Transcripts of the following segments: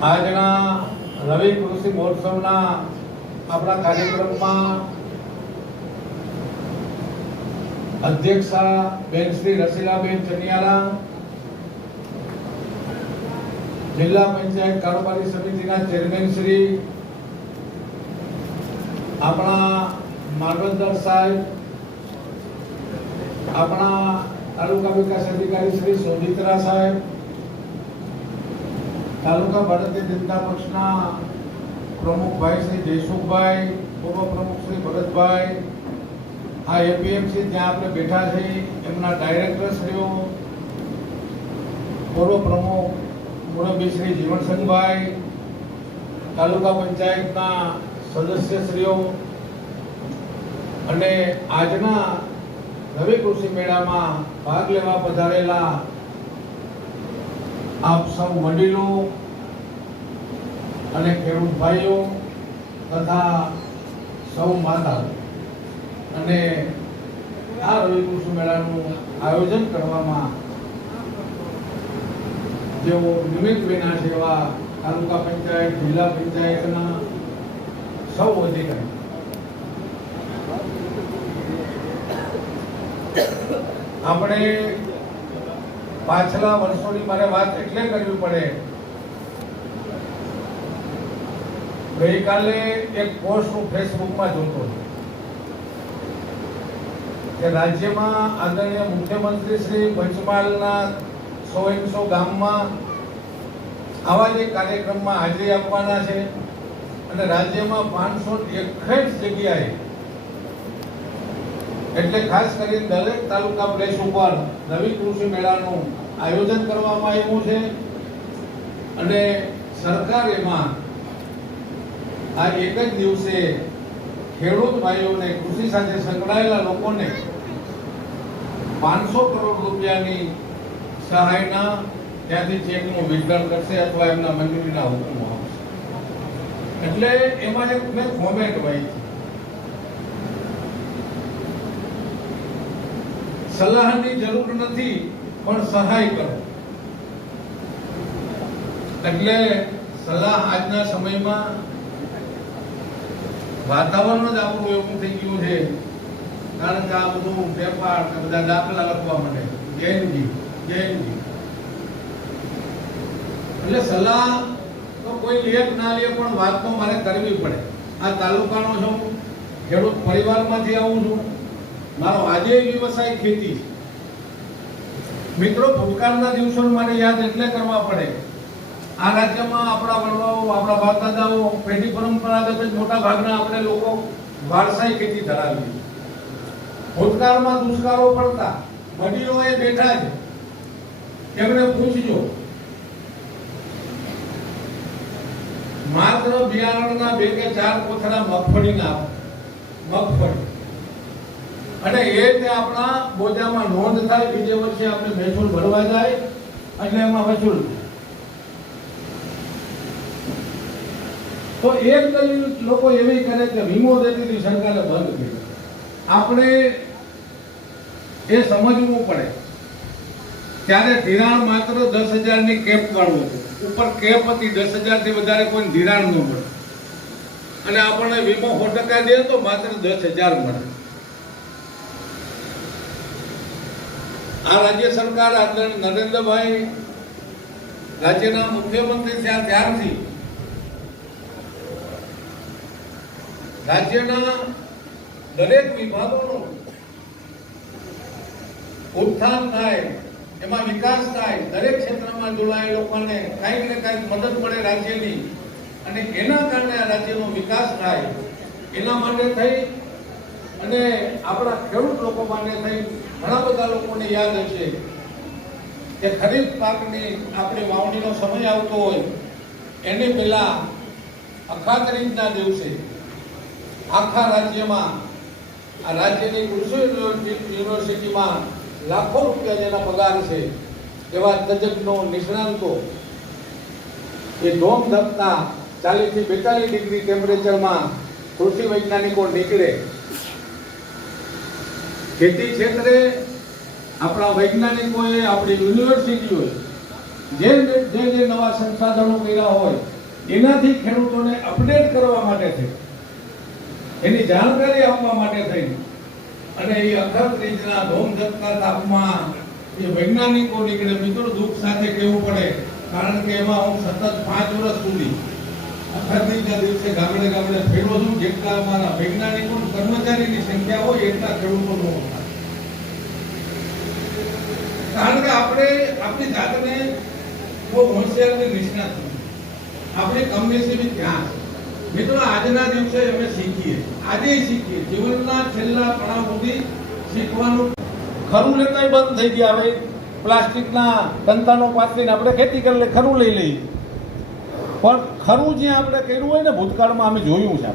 આજના રવિ કૃષિ મહોત્સવના આપણા કાર્યક્રમમાં અધ્યક્ષા બેન શ્રી રસીલાબેન ચનિયારા જિલ્લા પંચાયત કારોબારી સમિતિના ચેરમેન શ્રી આપણા માર્ગદર્શક સાહેબ, આપણા તાલુકા વિકાસ અધિકારી શ્રી સોનિત્રા સાહેબ તાલુકા ભારતીય જનતા પક્ષના પ્રમુખભાઈ શ્રી જયસુખભાઈ, પૂર્વ પ્રમુખ શ્રી ભરતભાઈ, આ એપીએમસી જ્યાં આપણે બેઠા છે એમના ડાયરેક્ટરશ્રીઓ, પૂર્વ પ્રમુખ મુરબી શ્રી જીવનસંગભાઈ, તાલુકા પંચાયતના સદસ્યશ્રીઓ અને આજના નવી કૃષિ મેળામાં ભાગ લેવા પધારેલા આપ સૌ વડીલો અને ખેડૂત ભાઈઓ તથા સૌ માતા અને આ રવિ કૃષિ મેળાનું આયોજન કરવામાં જેઓ નિમિત્ત વિના જેવા તાલુકા પંચાયત, જિલ્લા પંચાયતના સૌ અધિકારી. આપણે પાછલા વર્ષોની મારે વાત એટલે કરવી પડે. ગઈકાલે એક પોસ્ટ હું ફેસબુકમાં જોતો કે રાજ્યમાં આદરણીય મુખ્યમંત્રી શ્રી પંચમહાલના સો એકસો ગામમાં આવા જ કાર્યક્રમમાં હાજરી આપવાના છે અને રાજ્યમાં પાંચસો એકસઠ જગ્યાએ એટલે ખાસ કરીને દરેક તાલુકા પ્લેસ ઉપર નવી કૃષિ મેળાનું આયોજન કરવામાં આવ્યું છે. અને સરકાર એમાં આ એક જ દિવસે ખેડૂત ભાઈઓને કૃષિ સાથે સંકળાયેલા લોકોને પાંચસો કરોડ રૂપિયાની સહાયના ત્યાંથી ચેકનું વિતરણ કરશે અથવા એમના મંજૂરીના હુકમો આવશે એટલે એમાં એક મેં કોમેન્ટ વાંચી. સલાહની જરૂર નથી, પણ સહાય કરો. એટલે સલાહ આજના સમયમાં વાતાવરણ જ આપણું એવું થઈ ગયું છે. કારણ કે આ બધું વેપાર બધા દાખલા લખવા માંડે જૈનજી જૈનજી એટલે સલાહ તો કોઈ લે ના લે, પણ વાત તો મારે કરવી પડે. આ તાલુકાનો છું ખેડૂત પરિવારમાંથી આવું છું મારો આજે વ્યવસાય ખેતી. મિત્રો, ભૂતકાળના દિવસો મારે યાદ એટલે કરવા પડે. આ રાજ્યમાં આપણા વડવાઓ, આપણા બાપ પેઢી પરંપરાગત જ મોટા ભાગના આપણે લોકો વારસાઈ ખેતી ધરાવી ભૂતકાળમાં દુષ્કાળો પડતા વડીલોએ બેઠા જ એમણે પૂછજો. માત્ર બિયારણના બે કે ચાર કોથળા મગફળીના. મગફળી. અને એ રીતે આપણા બોજામાં નોંધ થાય બીજે વર્ષે આપણે મહેસૂલ ભરવા જાય એટલે એમાં વસૂલ તો એક દલીલ લોકો એવી કરે કે વીમો દેતી હતી સરકારે બંધ કરી આપણે એ સમજવું પડે. ત્યારે ધિરાણ માત્ર દસ હજારની કેપ વાળું હતું. ઉપર કેપ હતી, દસ હજારથી વધારે કોઈ ધિરાણ ન મળે. અને આપણને વીમો સો ટકા દે તો માત્ર દસ હજાર મળે. આ રાજ્ય સરકાર આદરણીય નરેન્દ્રભાઈ રાજ્યના મુખ્યમંત્રી થયા ત્યારથી રાજ્યના દરેક વિભાગોનું ઉત્થાન થાય, એમાં વિકાસ થાય, દરેક ક્ષેત્રમાં જોડાયેલા લોકોને કાંઈક ને કાંઈક મદદ મળે રાજ્યની અને એના કારણે આ રાજ્યનો વિકાસ થાય. એના માટે થઈ અને આપણા ખેડૂત લોકો માટે થઈ ઘણા બધા લોકોને યાદ હશે કે ખરીફ પાકની આપણી વાવણીનો સમય આવતો હોય, એની પહેલા અખાત્રીજના દિવસે આખા રાજ્યમાં, આ રાજ્યની કૃષિ યુનિવર્સિટી- યુનિવર્સિટીમાં લાખો રૂપિયા જેના પગાર છે, એવા તજજ્ઞો, નિષ્ણાંતો, એ ધોમ ધપતા ચાલીસથી બેતાલીસ ડિગ્રી ટેમ્પરેચરમાં કૃષિ વૈજ્ઞાનિકો નીકળે. ખેતી ક્ષેત્રે આપણા વૈજ્ઞાનિકોએ આપણી યુનિવર્સિટીઓએ જે જે જે નવા સંસાધનો કર્યા હોય, એનાથી ખેડૂતોને અપડેટ કરવા માટે થઈ. એની જાણકારી આપવા માટે થઈ. અને એ અખત ત્રીજના ધોમધકતા તાપમાં એ વૈજ્ઞાનિકો નીકળે, મિત્રો દુઃખ સાથે કહેવું પડે, કારણ કે એમાં હું સતત પાંચ વર્ષ સુધી આજના દિવસે અમે શીખીએ. આજે શીખીએ. જીવનના છેલ્લા પડાવ શીખવાનું ખરું લેતાય બંધ થઈ ગયા. હવે પ્લાસ્ટિકના દંતાનો પાસરીને આપણે ખેતી કરી લે, ખરું લઈ લઈએ. પણ ખરું જ્યાં આપણે કર્યું હોય ને, ભૂતકાળમાં અમે જોયું છે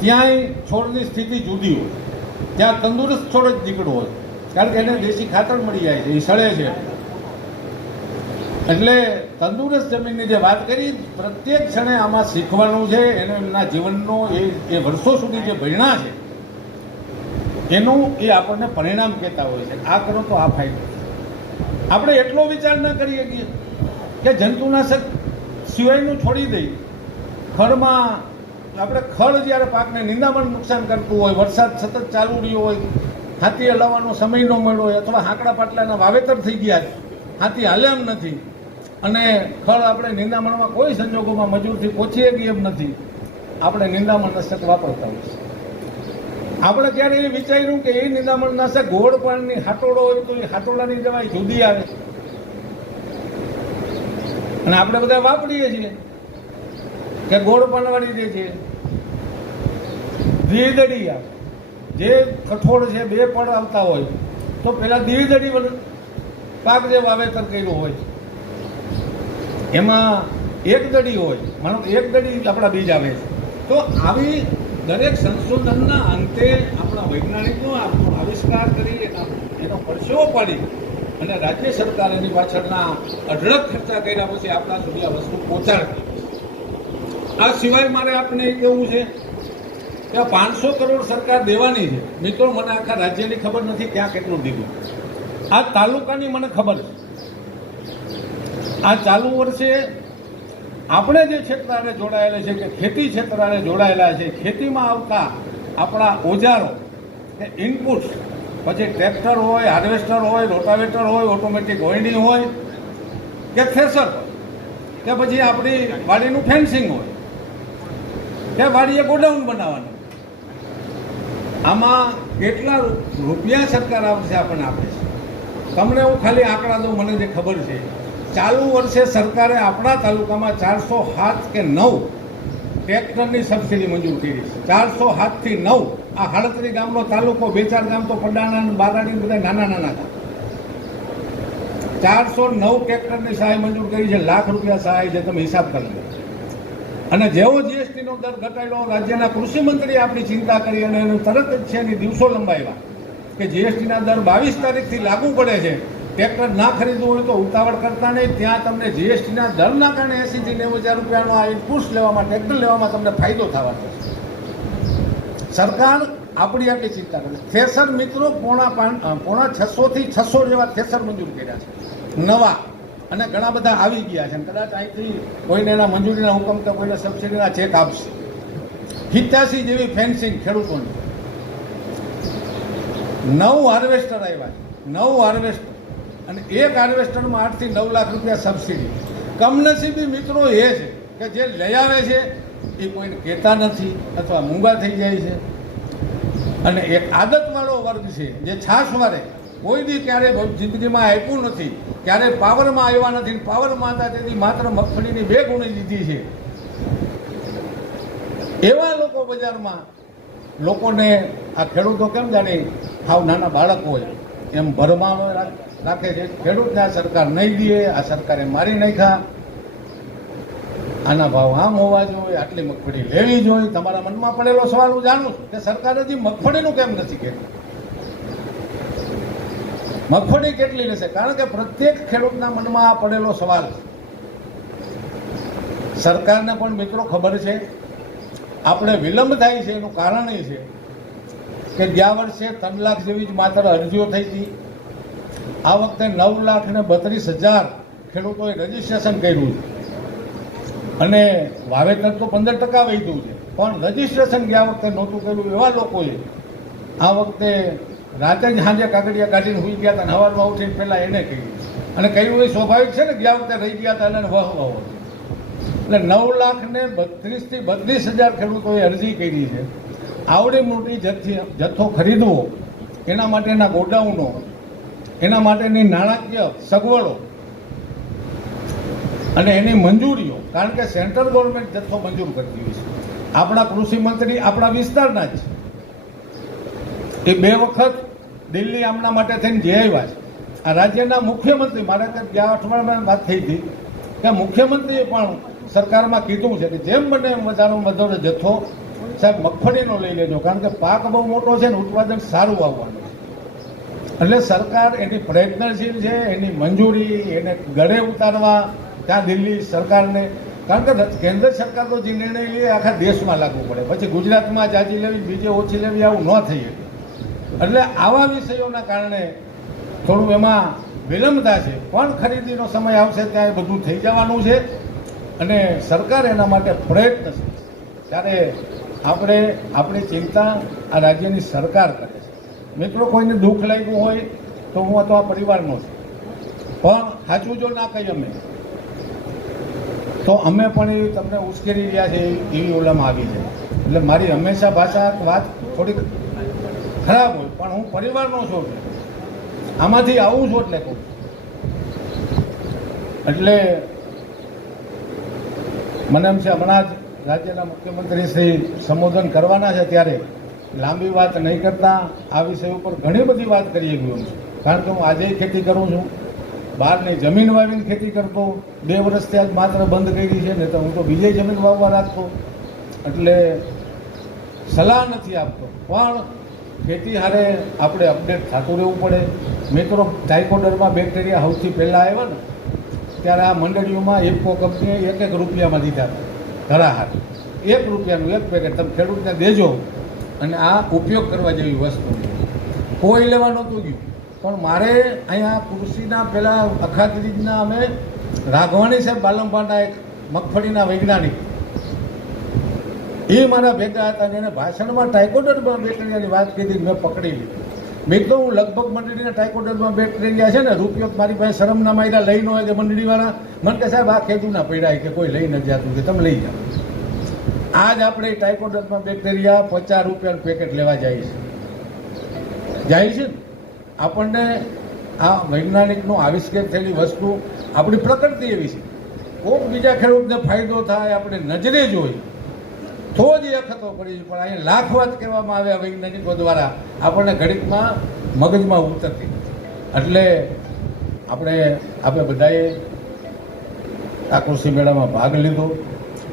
ત્યાંય છોડની સ્થિતિ જુદી હોય. ત્યાં તંદુરસ્ત છોડ જ નીકળ્યો હોય. કારણ કે એને દેશી ખાતર મળી જાય છે, એ સળે છે. એટલે તંદુરસ્ત જમીનની જે વાત કરી, પ્રત્યેક ક્ષણે આમાં શીખવાનું છે, એને એમના જીવનનો એ એ વર્ષો સુધી જે ભણ્યા છે, એનું એ આપણને પરિણામ કહેતા હોય છે. આ કરો તો આ ફાયદો. આપણે એટલો વિચાર ન કરી શકીએ કે જંતુનાશક સિવાયનું છોડી દઈ ખળમાં આપણે ખળ જ્યારે પાકને નિંદામણ નુકસાન કરતું હોય, વરસાદ સતત ચાલુ રહ્યો હોય, હાથી હલાવવાનો સમય ન મળ્યો હોય અથવા હાંકડા પાટલાના વાવેતર થઈ ગયા છે, હાથી હાલ્યા એમ નથી. અને ખળ આપણે નિંદામણમાં કોઈ સંજોગોમાં મજૂરથી પહોંચી ગઈ એમ નથી. આપણે નિંદામણ નાશક વાપરતા હોય છે. આપણે ત્યારે એ વિચાર્યું કે એ નિંદામણ નાશક ગોળ પાણીની હાટોડો હોય તો એ હાટોડાની દવાઈ જુદી આવે. અને આપણે બધા વાપરીએ છીએ કે ગોળ પાનવાળી જે છે, દ્વિદડી આવે જે કઠોળ છે, બે પડ આવતા હોય, તો પેલા દ્વિદડી પાક જે વાવેતર કર્યું હોય. એમાં એક દડી હોય, માનો એક દડી આપણા બીજ આવે છે. તો આવી દરેક સંશોધનના અંતે આપણા વૈજ્ઞાનિકો આવિષ્કાર કરી એનો પરસેવો પાડી. અને રાજ્ય સરકાર એની પાછળના અઢળક ખર્ચા કર્યા પછી આપણા સુધી આ વસ્તુ પહોંચાડતી આ સિવાય મારે આપને એ કહેવું છે કે પાંચસો કરોડ સરકાર દેવાની છે. મિત્રો, મને આખા રાજ્યની ખબર નથી ક્યાં કેટલું દીધું. આ તાલુકાની મને ખબર છે. આ ચાલુ વર્ષે આપણે જે ક્ષેત્ર જોડાયેલા છે કે ખેતી ક્ષેત્ર જોડાયેલા છે, ખેતીમાં આવતા આપણા ઓજારો ઇનપુટ્સ પછી ટ્રેક્ટર હોય, હાર્વેસ્ટર હોય, રોટાવેટર હોય, ઓટોમેટિક હોઈડિંગ હોય, કે થ્રેસર હોય, કે પછી આપણી વાડીનું ફેન્સિંગ હોય, કે વાડીએ ગોડાઉન બનાવવાનું. આમાં કેટલા રૂપિયા સરકાર આવશે આપણને આપે છે? તમને હું ખાલી આંકડા દઉં, મને જે ખબર છે. ચાલુ વર્ષે સરકારે આપણા તાલુકામાં ચારસો સાત કે નવ ટ્રેક્ટરની સબસિડી મંજૂર કરી છે. ચારસો સાતથી નવ આ હાડત્રી ગામનો તાલુકો, બે ચાર ગામ તો પડાણા બારાડી બધા નાના નાના હતા ચારસો નવ ટ્રેક્ટરની સહાય મંજૂર કરી છે, લાખ રૂપિયા સહાય છે, તમે હિસાબ કરી લો. અને જેવો જીએસટી નો દર ઘટાડ્યો, રાજ્યના કૃષિમંત્રીએ આપણી ચિંતા કરી અને એનું તરત જ છે એની દિવસો લંબાવ્યા કે જીએસટીના દર બાવીસ તારીખથી લાગુ પડે છે. ટ્રેક્ટર ના ખરીદવું હોય તો ઉતાવળ કરતા નહીં, ત્યાં તમને જીએસટીના દરના કારણે એસીથી નેવું હજાર રૂપિયાનો આ ઇનપુટ્સ લેવામાં ટ્રેક્ટર લેવામાં તમને ફાયદો થવા છે. સરકાર આપણી આટલી ચિંતા કરે થેસર મિત્રો પોણા પોણા છસો થી છસો જેવા થેસર મંજૂર કર્યા છે. નવા. અને ઘણા બધા આવી ગયા છે. કદાચ અહીંથી કોઈને એના મંજૂરીના હુકમ તો કોઈને સબસિડીના ચેક આપશે. સિત્યાસી જેવી ફેન્સિંગ ખેડૂતોની. નવ હાર્વેસ્ટર આવ્યા છે. નવ હાર્વેસ્ટર અને એક હાર્વેસ્ટરમાં આઠથી નવ લાખ રૂપિયા સબસિડી કમનસીબી મિત્રો એ છે કે જે લઈ આવે છે એ કોઈને કહેતા નથી અથવા મૂંગા થઈ જાય છે. અને એક આદતવાળો વર્ગ છે, જે છાશ મારે, કોઈ દી ક્યારેય જિંદગીમાં આપ્યું નથી ક્યારેય પાવરમાં આવ્યા નથી પાવરમાં હતા તેથી માત્ર મગફળીની બે ગુણી લીધી છે. એવા લોકો બજારમાં લોકોને આ ખેડૂતો કેમ જાણે હાવ નાના બાળક હોય? એમ ભરમાણો રાખે છે. ખેડૂતને આ સરકાર નહીં દે, આ સરકારે મારી નાખ્યા. આના ભાવ આમ હોવા જોઈએ, આટલી મગફળી લેવી જોઈએ. તમારા મનમાં પડેલો સવાલ હું જાણું છું કે સરકાર હજી મગફળીનું કેમ નથી કહેતું? મગફળી કેટલી રહેશે કારણ કે પ્રત્યેક ખેડૂતના મનમાં આ પડેલો સવાલ છે. સરકારને પણ મિત્રો ખબર છે, આપણે વિલંબ થાય છે, એનું કારણ એ છે કે ગયા વર્ષે ત્રણ લાખ જેવી જ માત્ર અરજીઓ થઈ હતી. આ વખતે નવ લાખ ને બત્રીસ હજાર ખેડૂતોએ રજીસ્ટ્રેશન કર્યું છે. અને વાવેતર તો પંદર ટકા વધ્યું છે. પણ રજીસ્ટ્રેશન ગયા વખતે નહોતું કર્યું એવા લોકોએ આ વખતે રાતે જ સાંજે કાગડિયા કાઢીને સુઈ ગયા હતા સવારમાં ઉઠીને પહેલાં એને કહ્યું. અને કહ્યું એ સ્વાભાવિક છે ને, ગયા વખતે રહી ગયા હતા અને વહ, વહો એટલે નવ લાખ ને બત્રીસથી બત્રીસ હજાર ખેડૂતોએ અરજી કરી છે. આવડી મોટી જથ્થી, જથ્થો ખરીદવો, એના માટેના ગોડાઉનો, એના માટેની નાણાકીય સગવડો અને એની મંજૂરીઓ, કારણ કે સેન્ટ્રલ ગવર્મેન્ટ જથ્થો મંજૂર કરતી હોય છે. આપણા કૃષિ મંત્રી આપણા વિસ્તારના જ એ બે વખત દિલ્હી આમના માટે થઈને જે આવ્યા છે. આ રાજ્યના મુખ્યમંત્રી, મારે ગયા અઠવાડિયામાં વાત થઈ હતી કે મુખ્યમંત્રીએ પણ સરકારમાં કીધું છે કે જેમ બને એમ વધારો વધારો જથ્થો, સાહેબ, મગફળીનો લઈ લેજો, કારણ કે પાક બહુ મોટો છે ને ઉત્પાદન સારું આવવાનું એટલે સરકાર એની પ્રયત્નશીલ છે, એની મંજૂરી, એને ગળે ઉતારવા ત્યાં દિલ્હી સરકારને, કારણ કે કેન્દ્ર સરકાર તો જે નિર્ણય લે, આખા દેશમાં લાગુ પડે. પછી ગુજરાતમાં જાજી લેવી, બીજે ઓછી લેવી, આવું ન થઈ શકે. એટલે આવા વિષયોના કારણે થોડું એમાં વિલંબ છે. પણ ખરીદીનો સમય આવશે ત્યાં એ બધું થઈ જવાનું છે. અને સરકાર એના માટે પ્રયત્ન છે. ત્યારે આપણે આપણી ચિંતા આ રાજ્યની સરકાર કરે છે. મિત્રો, કોઈને દુઃખ લાગ્યું હોય તો હું તો આ પરિવારનો છું. પણ સાચું જો ના કહી અમે તો અમે પણ એ તમને ઉશ્કેરી રહ્યા છે, એવી ઓલામાં આવી છે. એટલે મારી હંમેશા ભાષા વાત થોડીક ખરાબ હોય, પણ હું પરિવારનો છું. આમાંથી આવું છું એટલે કહું. એટલે મને એમ છે, હમણાં જ રાજ્યના મુખ્યમંત્રી શ્રી સંબોધન કરવાના છે ત્યારે લાંબી વાત નહીં કરતા, આ વિષય ઉપર ઘણી બધી વાત કરી ગયો છું. કારણ કે હું આજે ખેતી કરું છું. બહારની જમીન વાવીને ખેતી કરતો, બે વર્ષથી આજ માત્ર બંધ કરી છે, ને તો હું તો બીજે જમીન વાવવા રાખતો એટલે સલાહ નથી આપતો. પણ ખેતી હારે આપણે અપડેટ થતું રહેવું પડે. મિત્રો, ટાઇકોડરમાં બેક્ટેરિયા સૌથી પહેલાં આવ્યા ને, ત્યારે આ મંડળીઓમાં એપકો કંપનીએ એક એક રૂપિયામાં દીધા ધરા ધરાહાર એક રૂપિયાનું એક પેકેટ, તમે ખેડૂતને દેજો. અને આ ઉપયોગ કરવા જેવી વસ્તુ. કોઈ લેવા નહોતું ગયું. પણ મારે અહીંયા કૃષિના પેલા અખાત્રીજના અમે રાઘવાણી સાહેબ બાલંબાના એક મગફળીના વૈજ્ઞાનિક. એ મારા ભેગા હતા એને ભાષણમાં ટાઇકોડરમાં બેક્ટેરિયાની વાત કીધી મેં પકડી લીધી. મિત્રો હું લગભગ મંડળીના ટાઇકોડરમાં બેક્ટેરિયા છે ને, રૂપિયો મારી પાસે શરમના માયરા લઈ ન હોય કે મંડળીવાળા મને કે સાહેબ, આ ખેડૂના પડ્યા કે કોઈ લઈ ન જતું કે તમે લઈ જાઓ. આજ આપણે ટાઇકોડરમાં બેક્ટેરિયા પચાસ રૂપિયાનું પેકેટ લેવા જાય છે. જાય છે ને? આપણને આ વૈજ્ઞાનિકનો આવિષ્કાર થયેલી વસ્તુ આપણી પ્રકૃતિ એવી છે. કોઈક બીજા ખેડૂતને ફાયદો થાય, આપણે નજરે જોઈ. તો જ એ અખતો પડી છે, પણ અહીંયા લાખ વાત કહેવામાં આવ્યા વૈજ્ઞાનિકો દ્વારા, આપણને ઘડીકમાં મગજમાં ઉતરતી એટલે આપણે આપણે બધાએ આ કૃષિ મેળામાં ભાગ લીધો,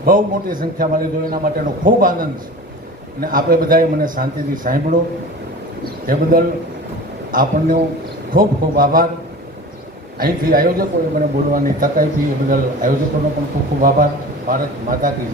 બહુ મોટી સંખ્યામાં લીધો, એના માટેનો ખૂબ આનંદ છે. અને આપણે બધાએ મને શાંતિથી સાંભળો. એ બદલ. આપણને ખૂબ ખૂબ આભાર. અહીંથી આયોજકોએ મને બોલવાની તક આપી, એ બદલ આયોજકોનો પણ ખૂબ ખૂબ આભાર. ભારત માતા કી